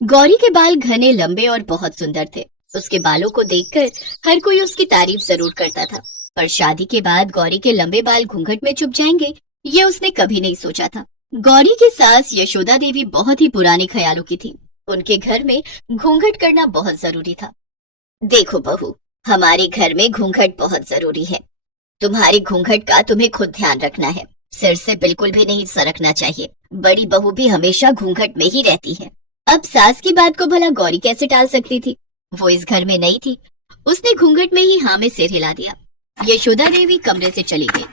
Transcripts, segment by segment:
गौरी के बाल घने लंबे और बहुत सुंदर थे। उसके बालों को देखकर हर कोई उसकी तारीफ जरूर करता था, पर शादी के बाद गौरी के लंबे बाल घूंघट में छुप जाएंगे, ये उसने कभी नहीं सोचा था। गौरी की सास यशोदा देवी बहुत ही पुराने ख्यालों की थी। उनके घर में घूंघट करना बहुत जरूरी था। देखो बहू, हमारे घर में घूंघट बहुत जरूरी है। तुम्हारी घूंघट का तुम्हें खुद ध्यान रखना है। सिर से बिल्कुल भी नहीं सरकना चाहिए। बड़ी बहू भी हमेशा घूंघट में ही रहती है। अब सास की बात को भला गौरी कैसे टाल सकती थी? वो इस घर में नहीं थी। उसने घूंघट में ही हाँ में सिर हिला दिया। यशोदा देवी कमरे से चली गई।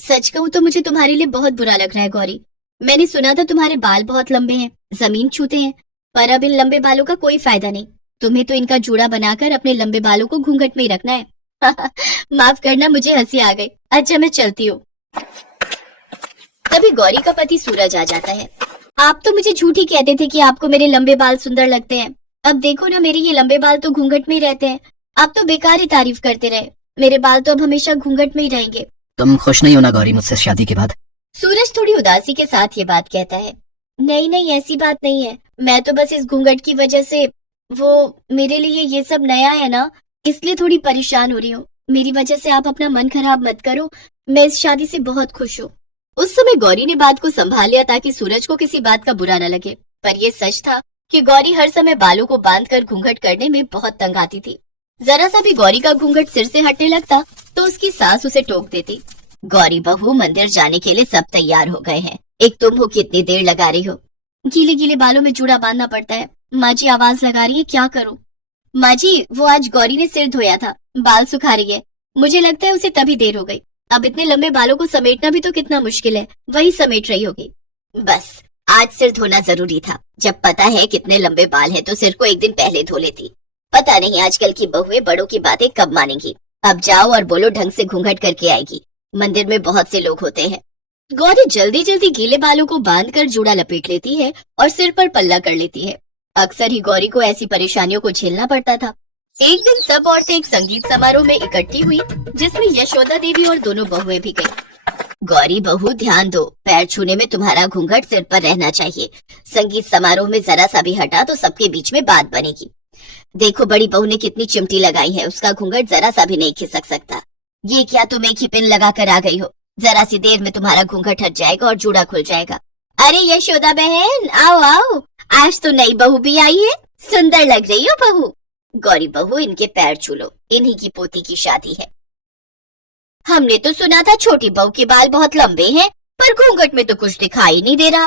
सच कहूँ तो मुझे तुम्हारे लिए बहुत बुरा लग रहा है गौरी। मैंने सुना था तुम्हारे बाल बहुत लंबे हैं, जमीन छूते हैं, पर अब इन लंबे बालों का कोई फायदा नहीं। तुम्हें तो इनका जूड़ा बनाकर अपने लंबे बालों को घूंघट में ही रखना है। माफ करना, मुझे हंसी आ गई। अच्छा मैं चलती हूँ। तभी गौरी का पति सूरज आ जाता है। आप तो मुझे झूठ ही कहते थे कि आपको मेरे लंबे बाल सुंदर लगते हैं। अब देखो ना, मेरे ये लंबे बाल तो घूंघट में ही रहते हैं। आप तो बेकार ही तारीफ करते रहे। मेरे बाल तो अब हमेशा घूंघट में ही रहेंगे। तुम खुश नहीं हो ना गौरी मुझसे शादी के बाद? सूरज थोड़ी उदासी के साथ ये बात कहता है। नहीं नहीं, ऐसी बात नहीं है। मैं तो बस इस घूंघट की वजह से, वो मेरे लिए ये सब नया है ना, इसलिए थोड़ी परेशान हो रही हूँ। मेरी वजह से आप अपना मन खराब मत करो। मैं इस शादी से बहुत खुश हूँ। उस समय गौरी ने बात को संभाल लिया ताकि सूरज को किसी बात का बुरा न लगे, पर यह सच था कि गौरी हर समय बालों को बांधकर घूंघट करने में बहुत तंग आती थी। जरा सा भी गौरी का घूंघट सिर से हटने लगता तो उसकी सास उसे टोक देती। गौरी बहू, मंदिर जाने के लिए सब तैयार हो गए हैं। एक तुम हो, कितनी देर लगा रही हो? गीले गीले बालों में जूड़ा बांधना पड़ता है। माँ जी आवाज लगा रही है, क्या करूं? माँ जी, वो आज गौरी ने सिर धोया था, बाल सुखा रही है। मुझे लगता है उसे तभी देर हो गई। अब इतने लंबे बालों को समेटना भी तो कितना मुश्किल है, वही समेट रही होगी। बस आज सिर धोना जरूरी था। जब पता है कितने लंबे बाल हैं तो सिर को एक दिन पहले धो लेती। पता नहीं आजकल की बहुएं बड़ों की बातें कब मानेंगी। अब जाओ और बोलो ढंग से घूंघट करके आएगी। मंदिर में बहुत से लोग होते हैं। गौरी जल्दी जल्दी गीले बालों को बांधकर जूड़ा लपेट लेती है और सिर पर पल्ला कर लेती है। अक्सर ही गौरी को ऐसी परेशानियों को झेलना पड़ता था। एक दिन सब औरतें एक संगीत समारोह में इकट्ठी हुई, जिसमें यशोदा देवी और दोनों बहुएं भी गईं। गौरी बहू, ध्यान दो, पैर छूने में तुम्हारा घूंघट सिर पर रहना चाहिए। संगीत समारोह में जरा सा भी हटा तो सबके बीच में बात बनेगी। देखो बड़ी बहू ने कितनी चिमटी लगाई है, उसका घूंघट जरा सा भी नहीं खिसक सकता। ये क्या तुम एक ही पिन लगा कर आ गई हो? जरा सी देर में तुम्हारा घूंघट हट जाएगा और जूड़ा खुल जाएगा। अरे यशोदा बहन, आओ आओ, आज तो नई बहू भी आई है। सुंदर लग रही हो बहू। गौरी बहू, इनके पैर छू लो, इन्हीं की पोती की शादी है। हमने तो सुना था छोटी बहू के बाल बहुत लंबे हैं, पर घूंघट में तो कुछ दिखाई नहीं दे रहा।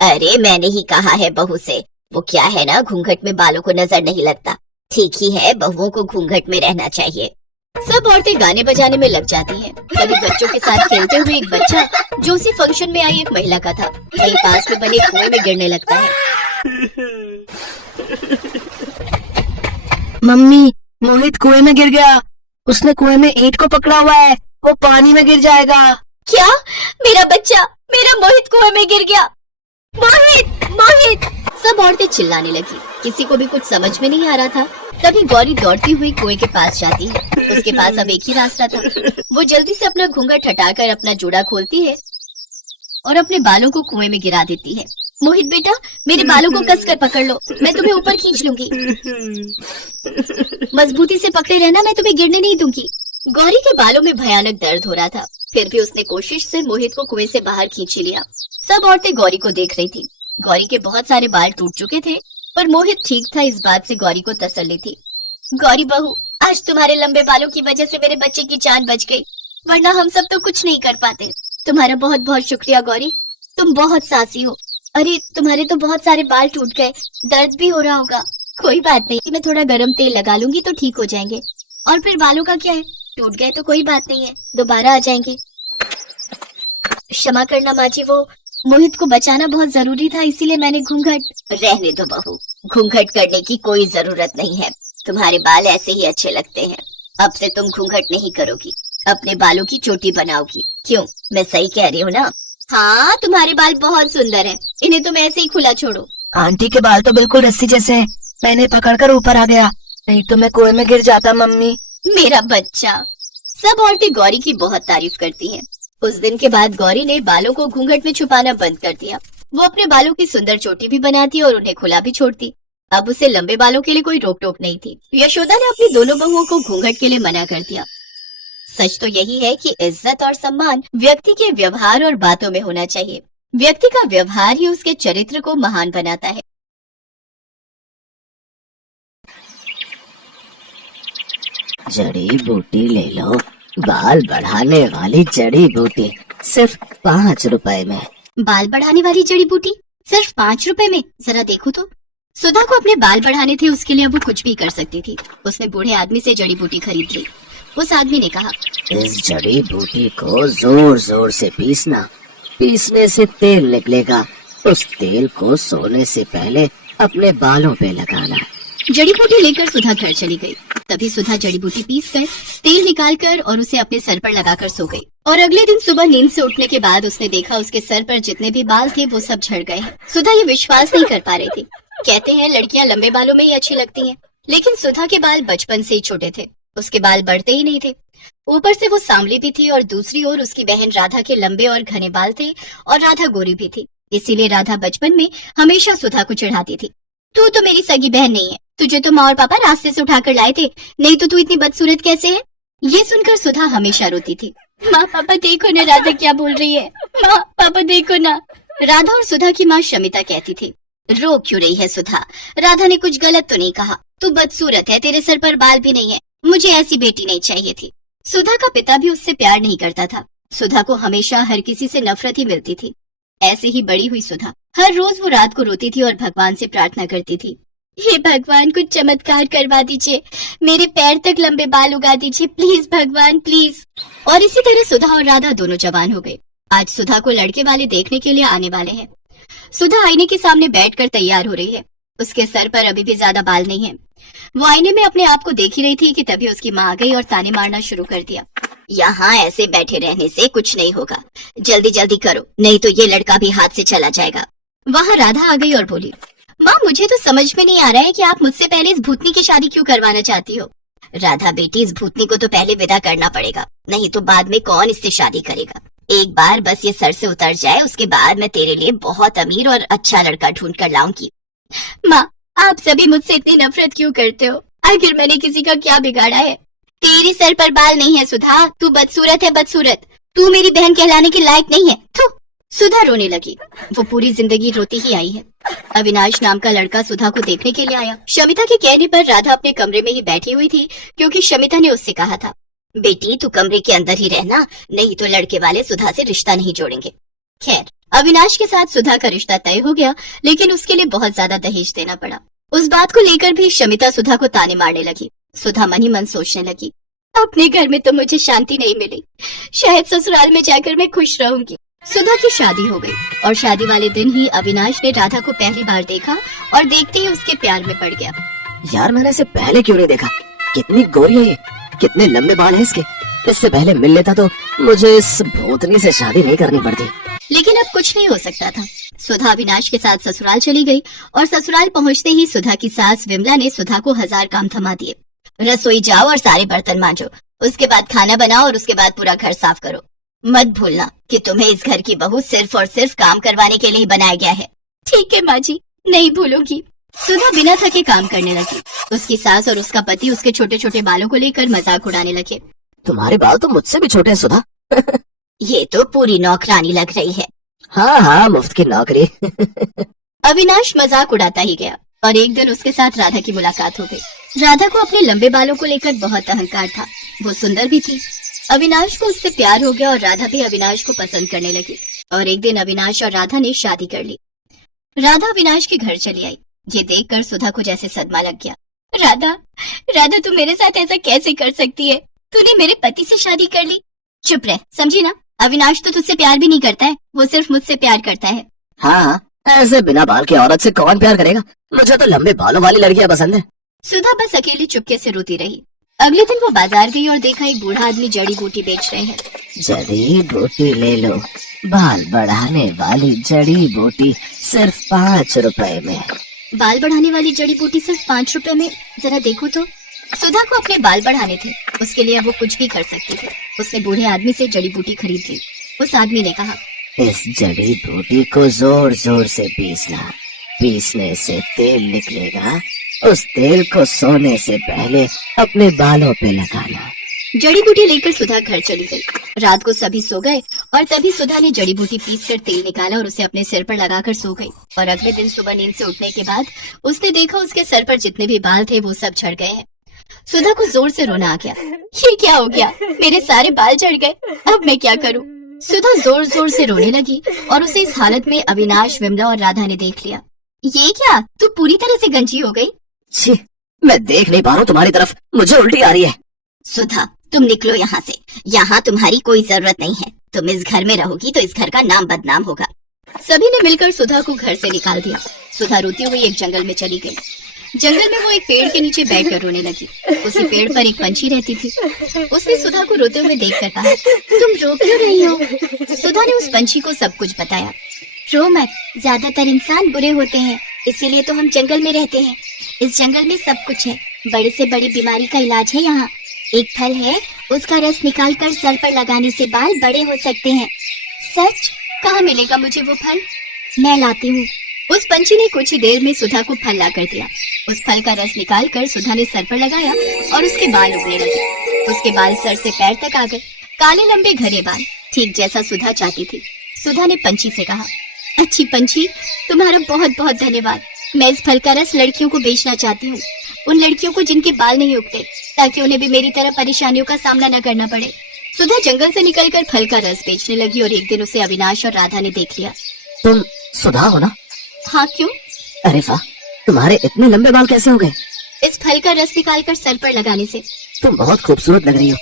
अरे मैंने ही कहा है बहू से, वो क्या है ना, घूंघट में बालों को नजर नहीं लगता। ठीक ही है, बहुओं को घूंघट में रहना चाहिए। सब औरतें गाने बजाने में लग जाती हैं। तभी बच्चों के साथ खेलते हुए एक बच्चा, जो उसी फंक्शन में आई एक महिला का था, वही पास में बने कुएं में गिरने लगता है। मम्मी, मोहित कुएं में गिर गया। उसने कुएं में ईंट को पकड़ा हुआ है, वो पानी में गिर जाएगा। क्या? मेरा बच्चा, मेरा मोहित कुएं में गिर गया। मोहित, मोहित! सब औरतें चिल्लाने लगी। किसी को भी कुछ समझ में नहीं आ रहा था। तभी गौरी दौड़ती हुई कुएं के पास जाती है। उसके पास अब एक ही रास्ता था। वो जल्दी से अपना घूंघट हटाकर अपना जूड़ा खोलती है और अपने बालों को कुएं में गिरा देती है। मोहित बेटा, मेरे बालों को कसकर पकड़ लो, मैं तुम्हें ऊपर खींच लूंगी। मजबूती से पकड़े रहना, मैं तुम्हें गिरने नहीं दूंगी। गौरी के बालों में भयानक दर्द हो रहा था, फिर भी उसने कोशिश से मोहित को कुएं से बाहर खींच लिया। सब औरतें गौरी को देख रही थी। गौरी के बहुत सारे बाल टूट चुके थे, पर मोहित ठीक था, इस बात से गौरी को तसल्ली थी। गौरी बहू, आज तुम्हारे लंबे बालों की वजह से मेरे बच्चे की जान बच गई, वरना हम सब तो कुछ नहीं कर पाते। तुम्हारा बहुत बहुत शुक्रिया गौरी, तुम बहुत साहसी हो। अरे तुम्हारे तो बहुत सारे बाल टूट गए, दर्द भी हो रहा होगा। कोई बात नहीं, मैं थोड़ा गरम तेल लगा लूंगी तो ठीक हो जाएंगे। और फिर बालों का क्या है, टूट गए तो कोई बात नहीं है, दोबारा आ जाएंगे। क्षमा करना माँ जी, वो मोहित को बचाना बहुत जरूरी था, इसीलिए मैंने घूंघट। रहने दो बहू, घूंघट करने की कोई जरूरत नहीं है। तुम्हारे बाल ऐसे ही अच्छे लगते हैं। अब से तुम घूंघट नहीं करोगी, अपने बालों की चोटी बनाओगी। क्यों, मैं सही कह रही हूँ ना? हाँ, तुम्हारे बाल बहुत सुंदर हैं, इन्हें तुम ऐसे ही खुला छोड़ो। आंटी के बाल तो बिल्कुल रस्सी जैसे हैं। मैंने पकड़कर ऊपर आ गया, नहीं तो मैं कुएं में गिर जाता। मम्मी, मेरा बच्चा। सब औरतें गौरी की बहुत तारीफ करती हैं। उस दिन के बाद गौरी ने बालों को घूंघट में छुपाना बंद कर दिया। वो अपने बालों की सुंदर चोटी भी बनाती और उन्हें खुला भी छोड़ती। अब उसे लंबे बालों के लिए कोई रोक टोक नहीं थी। यशोदा ने अपनी दोनों बहुओं को घूंघट के लिए मना कर दिया। सच तो यही है कि इज्जत और सम्मान व्यक्ति के व्यवहार और बातों में होना चाहिए। व्यक्ति का व्यवहार ही उसके चरित्र को महान बनाता है। जड़ी बूटी ले लो, बाल बढ़ाने वाली जड़ी बूटी, सिर्फ 5 रुपए में। बाल बढ़ाने वाली जड़ी बूटी सिर्फ 5 रुपए में? जरा देखो तो। सुधा को अपने बाल बढ़ाने थे, उसके लिए अब वो कुछ भी कर सकती थी। उसने बूढ़े आदमी से जड़ी बूटी खरीद ली। उस आदमी ने कहा, इस जड़ी बूटी को जोर जोर से पीसना, पीसने से तेल निकलेगा। उस तेल को सोने से पहले अपने बालों पे लगाना। जड़ी बूटी लेकर सुधा घर चली गई। तभी सुधा जड़ी बूटी पीस कर तेल निकालकर और उसे अपने सर पर लगाकर सो गई। और अगले दिन सुबह नींद से उठने के बाद उसने देखा उसके सर पर जितने भी बाल थे वो सब झड़ गए हैं। सुधा ये विश्वास नहीं कर पा रही थी। कहते हैं लड़कियां लंबे बालों में ही अच्छी लगती हैं, लेकिन सुधा के बाल बचपन से ही छोटे थे। उसके बाल बढ़ते ही नहीं थे। ऊपर से वो सांवली भी थी और दूसरी ओर उसकी बहन राधा के लंबे और घने बाल थे और राधा गोरी भी थी। इसीलिए राधा बचपन में हमेशा सुधा को चिढ़ाती थी, तू तो मेरी सगी बहन नहीं है, तुझे तो माँ और पापा रास्ते से उठाकर लाए थे, नहीं तो तू इतनी बदसूरत कैसे है। ये सुनकर सुधा हमेशा रोती थी। माँ पापा देखो ना राधा क्या बोल रही है, माँ पापा देखो ना। राधा और सुधा की माँ शमिता कहती थी, रो क्यों रही है सुधा, राधा ने कुछ गलत तो नहीं कहा, तू बदसूरत है, तेरे सर पर बाल भी नहीं है, मुझे ऐसी बेटी नहीं चाहिए थी। सुधा का पिता भी उससे प्यार नहीं करता था। सुधा को हमेशा हर किसी से नफरत ही मिलती थी। ऐसे ही बड़ी हुई सुधा हर रोज वो रात को रोती थी और भगवान से प्रार्थना करती थी, हे भगवान कुछ चमत्कार करवा दीजिए, मेरे पैर तक लंबे बाल उगा दीजिए, प्लीज भगवान प्लीज। और इसी तरह सुधा और राधा दोनों जवान हो गए। आज सुधा को लड़के वाले देखने के लिए आने वाले हैं। सुधा आईने के सामने बैठकर तैयार हो रही है। उसके सर पर अभी भी ज्यादा बाल नहीं है। वो आईने में अपने आप को देख ही रही थी कि तभी उसकी माँ आ गई और ताने मारना शुरू कर दिया। यहाँ ऐसे बैठे रहने से कुछ नहीं होगा, जल्दी जल्दी करो, नहीं तो ये लड़का भी हाथ से चला जाएगा। वहाँ राधा आ गई और बोली, माँ मुझे तो समझ में नहीं आ रहा है कि आप मुझसे पहले इस भूतनी की शादी क्यों करवाना चाहती हो। राधा बेटी, इस भूतनी को तो पहले विदा करना पड़ेगा, नहीं तो बाद में कौन इससे शादी करेगा। एक बार बस ये सर से उतर जाए, उसके बाद मैं तेरे लिए बहुत अमीर और अच्छा लड़का ढूंढ कर लाऊंगी। माँ आप सभी मुझसे इतनी नफरत क्यों करते हो, आखिर मैंने किसी का क्या बिगाड़ा है। तेरे सर पर बाल नहीं है सुधा, तू बदसूरत है बदसूरत, तू मेरी बहन कहलाने के लायक नहीं है। थू। सुधा रोने लगी। वो पूरी जिंदगी रोती ही आई है। अविनाश नाम का लड़का सुधा को देखने के लिए आया। शमिता के कहने पर राधा अपने कमरे में ही बैठी हुई थी, क्योंकि शमिता ने उससे कहा था, बेटी तू कमरे के अंदर ही रहना, नहीं तो लड़के वाले सुधा से रिश्ता नहीं जोड़ेंगे। खैर अविनाश के साथ सुधा का रिश्ता तय हो गया, लेकिन उसके लिए बहुत ज्यादा दहेज देना पड़ा। उस बात को लेकर भी शमिता सुधा को ताने मारने लगी। सुधा मन ही मन सोचने लगी, अपने घर में तो मुझे शांति नहीं मिली, शायद ससुराल में जाकर मैं खुश रहूंगी। सुधा की शादी हो गई और शादी वाले दिन ही अविनाश ने राधा को पहली बार देखा और देखते ही उसके प्यार में पड़ गया। यार मैंने इसे पहले क्यों नहीं देखा, कितनी गोरी है ये, कितने लंबे बाल हैं इसके, इससे पहले मिल लेता तो मुझे इस भूतनी से शादी नहीं करनी पड़ती। लेकिन अब कुछ नहीं हो सकता था। सुधा अविनाश के साथ ससुराल चली गई और ससुराल पहुंचते ही सुधा की सास विमला ने सुधा को 1000 काम थमा दिए। रसोई जाओ और सारे बर्तन मांजो, उसके बाद खाना बनाओ और उसके बाद पूरा घर साफ करो। मत भूलना कि तुम्हें इस घर की बहू सिर्फ और सिर्फ काम करवाने के लिए ही बनाया गया है। ठीक है माँ जी, नहीं भूलूंगी। सुधा बिना थके काम करने लगी। उसकी सास और उसका पति उसके छोटे छोटे बालों को लेकर मजाक उड़ाने लगे। तुम्हारे बाल तो मुझसे भी छोटे हैं सुधा। ये तो पूरी नौकरानी लग रही है। हाँ हाँ, मुफ्त की नौकरी। अविनाश मजाक उड़ाता ही गया और एक दिन उसके साथ राधा की मुलाकात हो गई। राधा को अपने लंबे बालों को लेकर बहुत अहंकार था। वो सुंदर भी थी। अविनाश को उससे प्यार हो गया और राधा भी अविनाश को पसंद करने लगी। और एक दिन अविनाश और राधा ने शादी कर ली। राधा अविनाश के घर चली आई। ये देखकर सुधा को जैसे सदमा लग गया। राधा, राधा तू मेरे साथ ऐसा कैसे कर सकती है? तूने मेरे पति से शादी कर ली। चुप रह, समझी ना? अविनाश तो तुझसे प्यार भी नहीं करता है, वो सिर्फ मुझसे प्यार करता है। हाँ, ऐसे बिना बाल की औरत से कौन प्यार करेगा? मुझे तो लंबे बालों वाली लड़कियां पसंद है। सुधा बस अकेली चुपके से रोती रही। अगले दिन वो बाजार गई और देखा एक बूढ़ा आदमी जड़ी बूटी बेच रहे हैं। जड़ी बूटी ले लो, बाल बढ़ाने वाली जड़ी बूटी सिर्फ 5 रुपए में। बाल बढ़ाने वाली जड़ी बूटी सिर्फ 5 रुपए में? जरा देखो तो। सुधा को अपने बाल बढ़ाने थे, उसके लिए अब वो कुछ भी कर सकती थी। उसने बूढ़े आदमी से जड़ी बूटी खरीद ली। उस आदमी ने कहा, इस जड़ी बूटी को जोर जोर से पीसना, पीसने से तेल निकलेगा, उस तेल को सोने से पहले अपने बालों पे लगाना। जड़ी बूटी लेकर सुधा घर चली गई। रात को सभी सो गए और तभी सुधा ने जड़ी बूटी पीसकर तेल निकाला और उसे अपने सिर पर लगाकर सो गई। और अगले दिन सुबह नींद से उठने के बाद उसने देखा उसके सर पर जितने भी बाल थे वो सब झड़ गए हैं। सुधा को जोर से रोना आ गया। ये क्या हो गया, मेरे सारे बाल झड़ गए, अब मैं क्या करूं? सुधा जोर जोर से रोने लगी और उसे इस हालत में अविनाश, विमला और राधा ने देख लिया। ये क्या, तू पूरी तरह से गंजी हो गई? छी, मैं देख नहीं पा रहा हूँ तुम्हारी तरफ, मुझे उल्टी आ रही है। सुधा, तुम निकलो यहाँ से, यहाँ तुम्हारी कोई जरूरत नहीं है। तुम इस घर में रहोगी तो इस घर का नाम बदनाम होगा। सभी ने मिलकर सुधा को घर से निकाल दिया। सुधा रोती हुई एक जंगल में चली गई। जंगल में वो एक पेड़ के नीचे बैठकर रोने लगी। उसी पेड़ पर एक पंछी रहती थी। उसने सुधा को रोते हुए देखकर कहा, तुम रो क्यों रही हो? सुधा ने उस पंछी को सब कुछ बताया। रो मत, ज्यादातर इंसान बुरे होते हैं, इसीलिए तो हम जंगल में रहते हैं। इस जंगल में सब कुछ है, बड़ी से बड़ी बीमारी का इलाज है यहाँ। एक फल है, उसका रस निकाल कर सर पर लगाने से बाल बड़े हो सकते हैं। सच? कहाँ मिलेगा मुझे वो फल? मैं लाती हूँ। उस पंछी ने कुछ ही देर में सुधा को फल ला कर दिया। उस फल का रस निकाल कर सुधा ने सर पर लगाया और उसके बाल उगने लगे। उसके बाल सर से पैर तक आ गए, काले लंबे घने बाल, ठीक जैसा सुधा चाहती थी। सुधा ने पंछी से कहा, अच्छी पंछी, तुम्हारा बहुत बहुत धन्यवाद। मैं इस फल का रस लड़कियों को बेचना चाहती हूँ, उन लड़कियों को जिनके बाल नहीं उगते, ताकि उन्हें भी मेरी तरह परेशानियों का सामना न करना पड़े। सुधा जंगल से निकलकर फल का रस बेचने लगी और एक दिन उसे अविनाश और राधा ने देख लिया। तुम सुधा हो ना? हाँ, क्यों? अरे वाह, तुम्हारे इतने लंबे बाल कैसे हो गए? इस फल का रस निकालकर सर पर लगाने से। तुम बहुत खूबसूरत लग रही हो।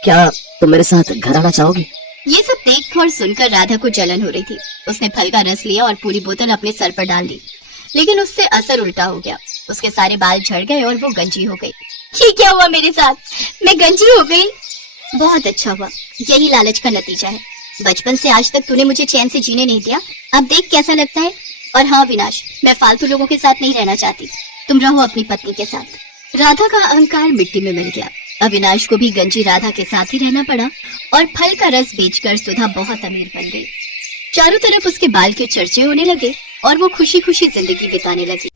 क्या तुम मेरे साथ घर आना चाहोगी? ये सब देख और सुनकर राधा को जलन हो रही थी। उसने फल का रस लिया और पूरी बोतल अपने सर पर डाल दी, लेकिन उससे असर उल्टा हो गया। उसके सारे बाल झड़ गए और वो गंजी हो गई। ये क्या हुआ मेरे साथ? मैं गंजी हो गई। बहुत अच्छा हुआ, यही लालच का नतीजा है। बचपन से आज तक तूने मुझे चैन से जीने नहीं दिया, अब देख कैसा लगता है। और हाँ विनाश, मैं फालतू लोगों के साथ नहीं रहना चाहती, तुम रहो अपनी पत्नी के साथ। राधा का अहंकार मिट्टी में मिल गया। अविनाश को भी गंजी राधा के साथ ही रहना पड़ा और फल का रस बेचकर सुधा बहुत अमीर बन गई। चारों तरफ उसके बाल के चर्चे होने लगे और वो खुशी खुशी जिंदगी बिताने लगी।